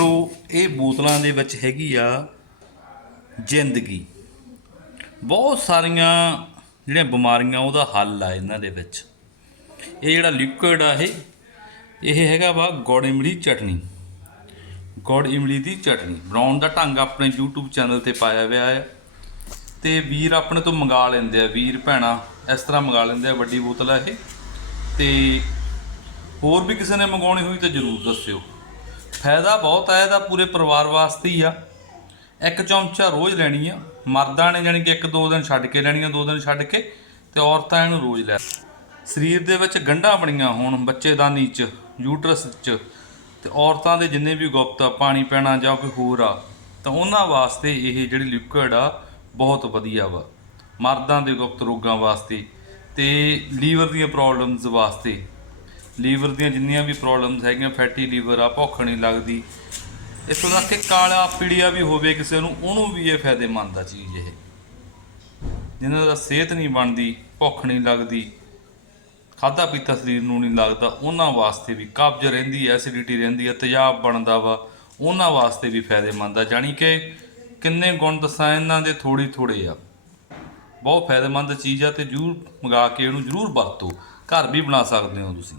ਮਿੱਤਰੋ, ਇਹ ਬੋਤਲਾਂ ਦੇ ਵਿੱਚ ਹੈਗੀ ਆ ਜ਼ਿੰਦਗੀ। ਬਹੁਤ ਸਾਰੀਆਂ ਜਿਹੜੀਆਂ ਬਿਮਾਰੀਆਂ, ਉਹਦਾ ਹੱਲ ਆ ਇਹਨਾਂ ਦੇ ਵਿੱਚ। ਇਹ ਜਿਹੜਾ ਲਿਕੁਇਡ ਆ ਇਹ ਇਹ ਹੈਗਾ ਵਾ ਗੁੜ ਇਮਲੀ ਚਟਨੀ। ਗੁੜ ਇਮਲੀ ਦੀ ਚਟਨੀ। ਬਣਾਉਣ ਦਾ ਢੰਗ ਆਪਣੇ YouTube ਚੈਨਲ ਤੇ ਪਾਇਆ ਹੋਇਆ ਹੈ। ਤੇ ਵੀਰ ਆਪਣੇ ਤੋਂ ਮੰਗਾ ਲੈਂਦੇ ਆ। ਵੀਰ ਭੈਣਾ, ਇਸ ਤਰ੍ਹਾਂ ਮੰਗਾ ਲੈਂਦੇ ਆ। ਵੱਡੀ ਬੋਤਲ ਆ ਇਹ। ਤੇ ਹੋਰ ਵੀ ਕਿਸੇ ਨੇ ਮੰਗਾਉਣੀ ਹੋਈ ਤਾਂ ਜਰੂਰ ਦੱਸਿਓ। ਫਾਇਦਾ ਬਹੁਤ ਹੈ ਇਹਦਾ ਪੂਰੇ ਪਰਿਵਾਰ ਵਾਸਤੇ ਹੀ ਆ। ਇੱਕ ਚਮਚਾ ਰੋਜ਼ ਲੈਣੀ ਆ। ਮਰਦਾਂ ਨੇ ਜਾਣੀ ਕਿ ਇੱਕ ਦੋ ਦਿਨ ਛੱਡ ਕੇ ਲੈਣੀ ਆ, ਦੋ ਦਿਨ ਛੱਡ ਕੇ, ਤੇ ਔਰਤਾਂ ਇਹਨੂੰ ਰੋਜ਼ ਲੈ। ਸਰੀਰ ਦੇ ਵਿੱਚ ਗੰਢਾਂ ਬਣੀਆਂ ਹੋਣ ਬੱਚੇਦਾਨੀ ਚ ਯੂਟਰਸ ਚ, ਤੇ ਔਰਤਾਂ ਦੇ ਜਿੰਨੇ ਵੀ ਗੁਪਤ ਆ, ਪਾਣੀ ਪੈਣਾ ਜਾਂ ਕੋਈ ਹੋਰ ਆ, ਤਾਂ ਉਹਨਾਂ ਵਾਸਤੇ ਇਹ ਜਿਹੜੀ ਲਿਕੁਇਡ ਆ, ਬਹੁਤ ਵਧੀਆ ਵਾ। ਮਰਦਾਂ ਦੇ ਗੁਪਤ ਰੋਗਾਂ ਵਾਸਤੇ ਤੇ ਲੀਵਰ ਦੀਆਂ ਪ੍ਰੋਬਲਮਸ ਵਾਸਤੇ। ਲੀਵਰ ਦੀਆਂ ਜਿੰਨੀਆਂ ਵੀ ਪ੍ਰੋਬਲਮਸ ਹੈਗੀਆਂ, ਫੈਟੀ ਲੀਵਰ ਆ, ਭੁੱਖ ਨਹੀਂ ਲੱਗਦੀ ਇਥੋਂ ਤੱਕ ਕਿ ਕਾਲਾ ਪੀੜੀਆ ਵੀ ਹੋਵੇ ਕਿਸੇ ਨੂੰ, ਉਹਨੂੰ ਵੀ ਇਹ ਫਾਇਦੇਮੰਦ ਆ ਚੀਜ਼ ਇਹ। ਜਿਨ੍ਹਾਂ ਦਾ ਸਿਹਤ ਨਹੀਂ ਬਣਦੀ, ਭੁੱਖ ਨਹੀਂ ਲੱਗਦੀ ਖਾਦਾ ਪੀਤਾ ਸਰੀਰ ਨੂੰ ਨਹੀਂ ਲੱਗਦਾ, ਉਹਨਾਂ ਵਾਸਤੇ ਵੀ ਕਬਜ਼ ਰਹਿੰਦੀ ਹੈ, ਐਸਿਡਿਟੀ ਰਹਿੰਦੀ ਹੈ, ਤੇਜ਼ਾਬ ਬਣਦਾ ਵਾ, ਉਹਨਾਂ ਵਾਸਤੇ ਵੀ ਫਾਇਦੇਮੰਦ ਆ। ਜਾਣੀ ਕਿ ਕਿੰਨੇ ਗੁਣ ਦੱਸਾਂ, ਇਹਨਾਂ ਦੇ ਥੋੜੀ ਥੋੜੇ ਆ। ਬਹੁਤ ਫਾਇਦੇਮੰਦ ਚੀਜ਼ ਆ ਤੇ ਜਰੂਰ ਮੰਗਾ ਕੇ ਇਹਨੂੰ ਜਰੂਰ ਵਰਤੋ। ਘਰ ਵੀ ਬਣਾ ਸਕਦੇ ਹੋ ਤੁਸੀਂ।